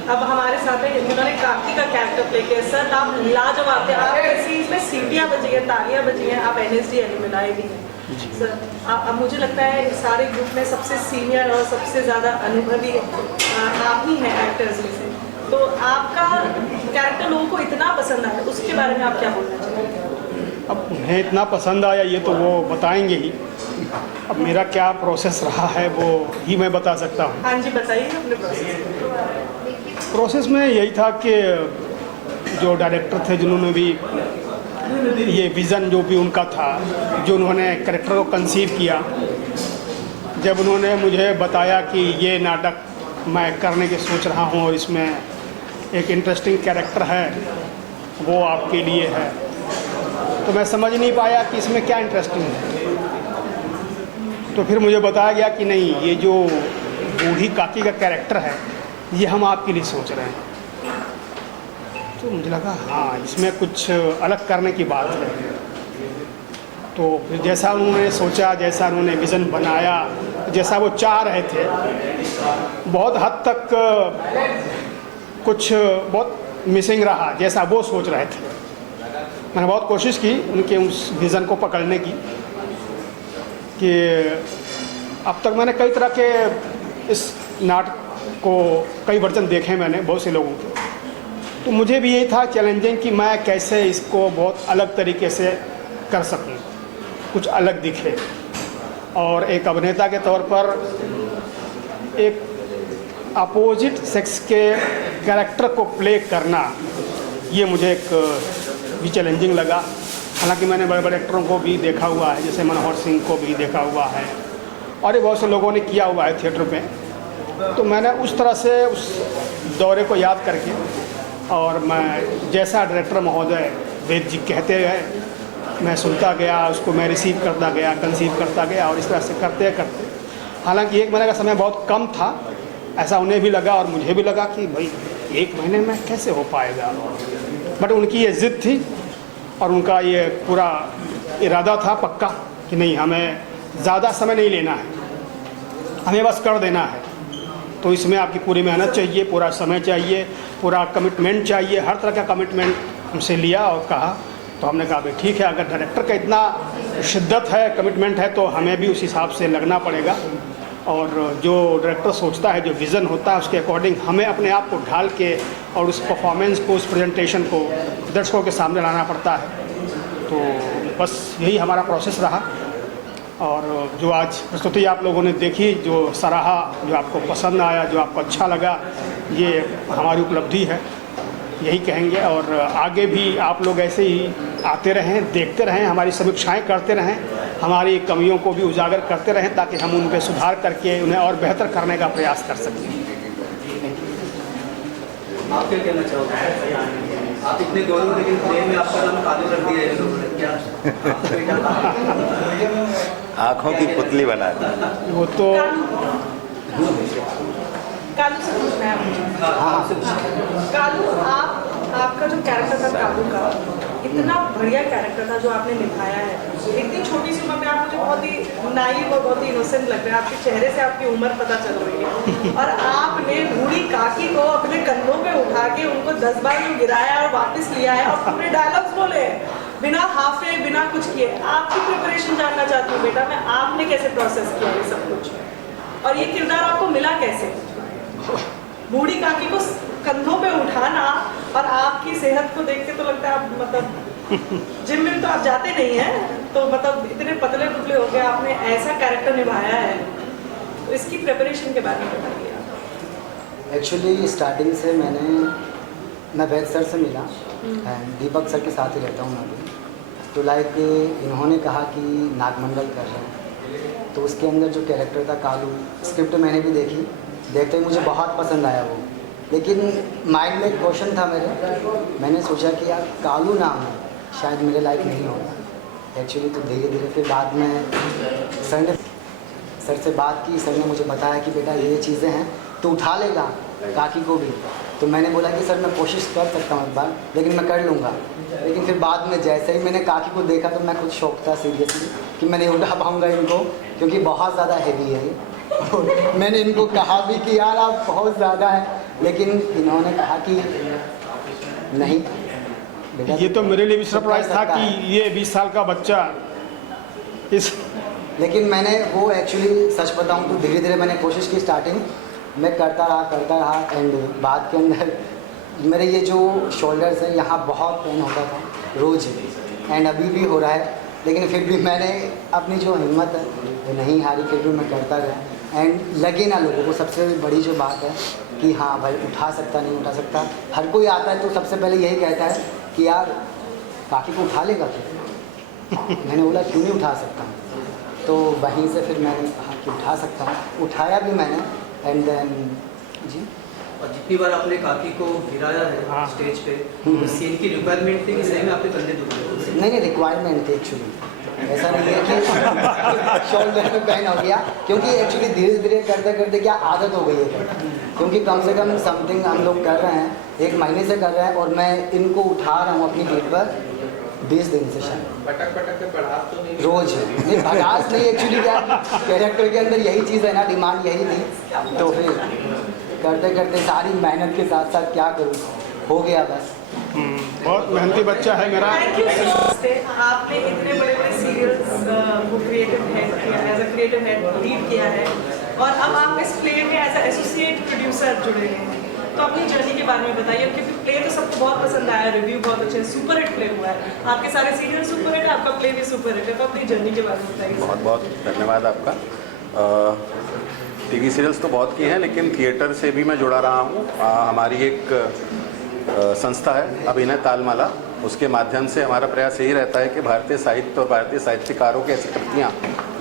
अब हमारे साथ है इन्होंने काकी का कैरेक्टर प्ले किया। सर आप लाजवाब थे, आपके सीन्स में सीटियाँ बजी हैं, तालियाँ बजी हैं, आप NSD एलुमनाई भी हैं। सर अब मुझे लगता है सारे ग्रुप में सबसे सीनियर और सबसे ज़्यादा अनुभवी आप ही हैं एक्टर्स में से। तो आपका कैरेक्टर लोगों को इतना पसंद आया, उसके बारे में आप क्या बोलना चाहेंगे? अब उन्हें इतना पसंद आया ये तो वो बताएंगे ही। अब मेरा क्या प्रोसेस रहा है वो ही मैं बता सकता हूँ। हाँ जी बताइए अपने प्रोसेस में यही था कि जो डायरेक्टर थे जिन्होंने भी ये विज़न जो भी उनका था, जो उन्होंने कैरेक्टर को कंसीव किया, जब उन्होंने मुझे बताया कि ये नाटक मैं करने की सोच रहा हूँ और इसमें एक इंटरेस्टिंग कैरेक्टर है वो आपके लिए है, तो मैं समझ नहीं पाया कि इसमें क्या इंटरेस्टिंग है। तो फिर मुझे बताया गया कि नहीं, ये जो बूढ़ी काकी का कैरेक्टर है ये हम आपके लिए सोच रहे हैं। तो मुझे लगा हाँ इसमें कुछ अलग करने की बात है। तो फिर जैसा उन्होंने सोचा, जैसा उन्होंने विज़न बनाया, जैसा वो चाह रहे थे, बहुत हद तक कुछ बहुत मिसिंग रहा जैसा वो सोच रहे थे। मैंने बहुत कोशिश की उनके उस विज़न को पकड़ने की कि अब तक मैंने कई तरह के इस नाटक को कई वर्जन देखे मैंने बहुत से लोगों के, तो मुझे भी यही था चैलेंजिंग कि मैं कैसे इसको बहुत अलग तरीके से कर सकूं, कुछ अलग दिखे। और एक अभिनेता के तौर पर एक अपोजिट सेक्स के कैरेक्टर को प्ले करना ये मुझे एक भी चैलेंजिंग लगा। हालांकि मैंने बड़े बड़े एक्टरों को भी देखा हुआ है, जैसे मनोहर सिंह को भी देखा हुआ है और ये बहुत से लोगों ने किया हुआ है थिएटर में। तो मैंने उस तरह से उस दौरे को याद करके और मैं जैसा डायरेक्टर महोदय वेद जी कहते गए मैं सुनता गया, उसको मैं रिसीव करता गया, कंसीव करता गया, और इस तरह से करते करते, हालांकि 1 महीने का समय बहुत कम था, ऐसा उन्हें भी लगा और मुझे भी लगा कि भाई 1 महीने में कैसे हो पाएगा, बट उनकी ये ज़िद थी और उनका ये पूरा इरादा था पक्का कि नहीं, हमें ज़्यादा समय नहीं लेना है, हमें बस कर देना है। तो इसमें आपकी पूरी मेहनत चाहिए, पूरा समय चाहिए, पूरा कमिटमेंट चाहिए, हर तरह का कमिटमेंट हमसे लिया और कहा। तो हमने कहा भाई ठीक है, अगर डायरेक्टर का इतना शिद्दत है, कमिटमेंट है, तो हमें भी उस हिसाब से लगना पड़ेगा। और जो डायरेक्टर सोचता है, जो विज़न होता है, उसके अकॉर्डिंग हमें अपने आप को ढाल के और उस परफॉर्मेंस को, उस प्रेजेंटेशन को दर्शकों के सामने लाना पड़ता है। तो बस यही हमारा प्रोसेस रहा। और जो आज प्रस्तुति आप लोगों ने देखी, जो सराहा, जो आपको पसंद आया, जो आपको अच्छा लगा, ये हमारी उपलब्धि है, यही कहेंगे। और आगे भी आप लोग ऐसे ही आते रहें, देखते रहें, हमारी समीक्षाएं करते रहें, हमारी कमियों को भी उजागर करते रहें, ताकि हम उन पर सुधार करके उन्हें और बेहतर करने का प्रयास कर सकें। आप क्या कहना चाहोगे? आप इतने गौरव, लेकिन प्रेम में आपका नाम कालू रख दिया है लोगों ने, क्या आँखों की पुतली बना दी। वो तो कालू से पूछना है मुझे। कालू, आपका जो कैरेक्टर था कालू का, इतना बढ़िया कैरेक्टर था जो आपने निभाया है। इतनी छोटी सी उम्र में आप मुझे बहुत ही नाइव और बहुत ही इनोसेंट लग रहे हैं, आपके चेहरे से आपकी उम्र पता चल रही है। और आपने बूढ़ी काकी को अपने कंधों पे उठा के उनको 10 बार जो गिराया और वापस लिया है और पूरे डायलॉग्स बोले बिना हाफे, बिना कुछ किए। आपकी प्रिपरेशन जानना चाहती हूँ बेटा मैं, आपने कैसे प्रोसेस किया ये सब कुछ, और ये किरदार आपको मिला कैसे? बूढ़ी काकी को कंधों पे उठाना, और आपकी सेहत को देख के तो लगता है आप मतलब जिम में तो आप जाते नहीं हैं, तो मतलब इतने पतले दुबले हो गए, आपने ऐसा कैरेक्टर निभाया है, तो इसकी प्रिपरेशन के बारे में बताइए। एक्चुअली स्टार्टिंग से मैं वैद सर से मिला एंड दीपक सर के साथ ही रहता हूँ मैं अभी। तो लाइक इन्होंने कहा कि नागमंडल कर रहे हैं, तो उसके अंदर जो कैरेक्टर था कालू, स्क्रिप्ट मैंने भी देखी, देखते ही मुझे बहुत पसंद आया वो। लेकिन माइंड में एक क्वेश्चन था मेरे, मैंने सोचा कि यार कालू नाम है, शायद मेरे लायक नहीं होगा। एक्चुअली तो धीरे धीरे फिर बाद में सर से बात की, सर ने मुझे बताया कि बेटा ये चीज़ें हैं तो उठा लेगा काकी को भी। तो मैंने बोला कि सर मैं कोशिश कर सकता हूँ एक बार, लेकिन मैं कर लूँगा। लेकिन फिर बाद में जैसे ही मैंने काकी को देखा तो मैं खुद शौक था सीरियसली कि मैं नहीं उठा पाऊँगा इनको, क्योंकि बहुत ज़्यादा हैवी है ये। मैंने इनको कहा भी कि यार आप बहुत ज़्यादा है, लेकिन इन्होंने कहा कि नहीं बेटा। ये तो मेरे लिए भी सरप्राइज था कि ये 20 साल का बच्चा इस, लेकिन मैंने वो एक्चुअली सच बताऊं तो धीरे धीरे मैंने कोशिश की। स्टार्टिंग मैं करता रहा एंड बाद के अंदर मेरे ये जो शोल्डर्स है यहाँ बहुत पेन होता था रोज़, एंड अभी भी हो रहा है। लेकिन फिर भी मैंने अपनी जो हिम्मत है वो नहीं हारी, फिर भी मैं करता गया। एंड लगे ना लोगों को, सबसे बड़ी जो बात है कि हाँ भाई उठा सकता नहीं उठा सकता, हर कोई आता है तो सबसे पहले यही कहता है कि यार काकी को उठा लेगा तो मैंने बोला क्यों नहीं उठा सकता। तो वहीं से फिर मैंने कहा कि उठा सकता हूँ, उठाया भी मैंने। एंड देन जी, और जितनी बार आपने काकी को गिराया है स्टेज पे, तो सीन की रिक्वायरमेंट थी कि सही में आपके कंधे दुख रहे थे? नहीं रिक्वायरमेंट थी एक्चुअली, ऐसा नहीं है कि शोल्डर में पेन हो गया, क्योंकि एक्चुअली धीरे धीरे करते करते क्या आदत हो गई है। क्योंकि कम से कम समथिंग हम लोग कर रहे हैं, 1 महीने से कर रहे हैं, और मैं इनको उठा रहा हूँ अपनी पीठ पर 20 दिन से शायद। पटक के बढ़ा तो नहीं? रोज नहीं, भगास नहीं, एक्चुअली क्या कैरेक्टर के अंदर यही चीज़ है ना, डिमांड यही थी। तो फिर करते करते सारी मेहनत के साथ साथ क्या करूँ, हो गया बस। बहुत मेहनती बच्चा है मेरा। Thank you so much. आपने इतने बड़े बड़े सीरियल्स को क्रिएटिव हेड किया, as a creative head lead किया है, और अब आप इस प्ले में एज अ एसोसिएट प्रोड्यूसर जुड़े हैं। तो अपनी जर्नी के बारे में बताइए, क्योंकि प्ले तो सबको बहुत पसंद आया, रिव्यू बहुत अच्छे, सुपर हिट प्ले हुआ है, आपके सारे सीरियल सुपर हिट है, आपका प्ले भी सुपर हिट है। तो अपनी जर्नी के बारे में बताइए। बहुत बहुत धन्यवाद आपका। टीवी सीरियल्स तो बहुत किए हैं, लेकिन थिएटर से भी मैं जुड़ा रहा हूँ। हमारी एक संस्था है अभिनय तालमाला, उसके माध्यम से हमारा प्रयास यही रहता है कि भारतीय साहित्य और भारतीय साहित्यकारों की ऐसी कृतियाँ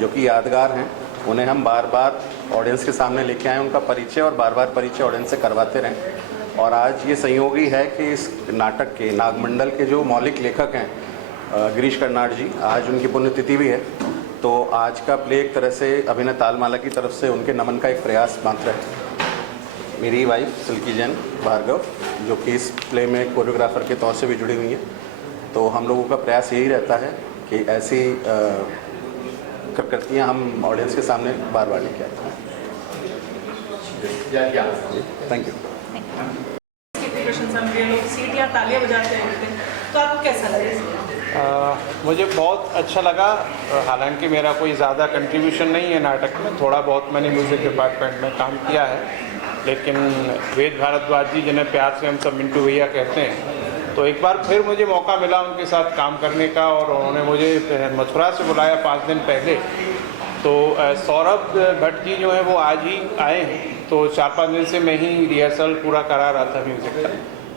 जो कि यादगार हैं, उन्हें हम बार बार ऑडियंस के सामने लेके आएँ, उनका परिचय और बार बार परिचय ऑडियंस से करवाते रहें। और आज ये संयोगी है कि इस नाटक के नागमंडल के जो मौलिक लेखक हैं गिरीश कर्नाड जी, आज उनकी पुण्यतिथि भी है। तो आज का प्ले एक तरह से अभिनय तालमाला की तरफ से उनके नमन का एक प्रयास मात्र है। मेरी वाइफ सिल्की जैन भार्गव, जो कि इस प्ले में कोरियोग्राफर के तौर से भी जुड़ी हुई हैं। तो हम लोगों का प्रयास यही रहता है कि ऐसी कृतियाँ हम ऑडियंस के सामने बार बार लेके आते हैं। Thank you. कितनी प्रशंसा मिली, लोग सीटियाँ तालियां बजाते हैं, तो आपको कैसा लगा? मुझे बहुत अच्छा लगा। हालांकि मेरा कोई ज़्यादा कंट्रीब्यूशन नहीं है नाटक में, थोड़ा बहुत मैंने म्यूज़िक डिपार्टमेंट में काम किया है, लेकिन वेद भारद्वाज जी जिन्हें प्यार से हम सब मिंटू भैया कहते हैं, तो एक बार फिर मुझे मौका मिला उनके साथ काम करने का, और उन्होंने मुझे मथुरा से बुलाया 5 दिन पहले। तो सौरभ भट्ट जी जो है वो आज ही आए हैं, तो 4-5 दिन से मैं ही रिहर्सल पूरा करा रहा था म्यूज़िक का।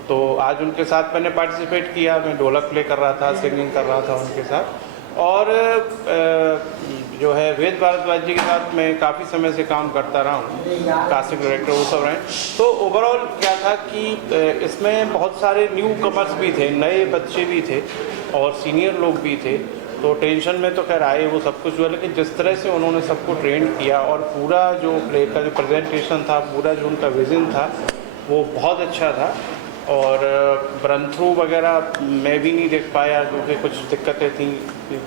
तो आज उनके साथ मैंने पार्टिसिपेट किया, मैं ढोलक प्ले कर रहा था, सिंगिंग कर रहा था उनके साथ। और जो है वेद भारद्वाज जी के साथ मैं काफ़ी समय से काम करता रहा हूँ, कास्टिंग डायरेक्टर वो सब रहे। तो ओवरऑल क्या था कि इसमें बहुत सारे न्यू कमर्स भी थे, नए बच्चे भी थे और सीनियर लोग भी थे। तो टेंशन में तो खैर आए, वो सब कुछ हुआ, लेकिन जिस तरह से उन्होंने सबको ट्रेन किया और पूरा जो प्ले का जो प्रेजेंटेशन था, पूरा जो उनका विज़न था, वो बहुत अच्छा था। और रन थ्रू वगैरह मैं भी नहीं देख पाया क्योंकि कुछ दिक्कतें थी,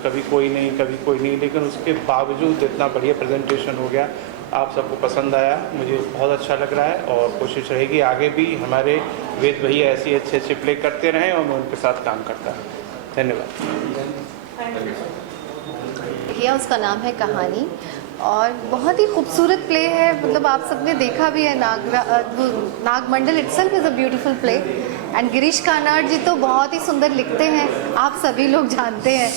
कभी कोई नहीं, लेकिन उसके बावजूद इतना बढ़िया प्रेजेंटेशन हो गया, आप सबको पसंद आया, मुझे बहुत अच्छा लग रहा है। और कोशिश रहेगी आगे भी हमारे वेद भैया ऐसे अच्छे प्ले करते रहें और मैं उनके साथ काम करता रहूँ। धन्यवाद। किया, उसका नाम है कहानी, और बहुत ही खूबसूरत प्ले है। मतलब आप सबने देखा भी है, Nagamandala itself is a beautiful play, and Girish Karnad ji तो बहुत ही सुंदर लिखते हैं, आप सभी लोग जानते हैं।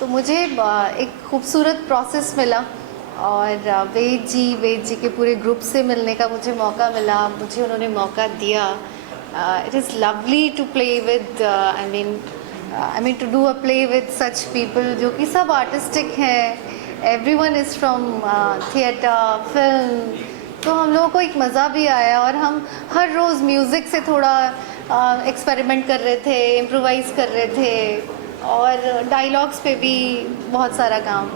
तो मुझे एक खूबसूरत प्रोसेस मिला, और वेद जी के पूरे ग्रुप से मिलने का मुझे मौका मिला, मुझे उन्होंने मौका दिया। It is lovely to play with I mean to do a play with such people जो कि सब आर्टिस्टिक हैं, everyone is from theatre, film। तो हम लोगों को एक मज़ा भी आया, और हम हर रोज़ म्यूज़िक से थोड़ा एक्सपेरिमेंट कर रहे थे, इम्प्रोवाइज़ कर रहे थे, और डायलॉग्स पे भी बहुत सारा काम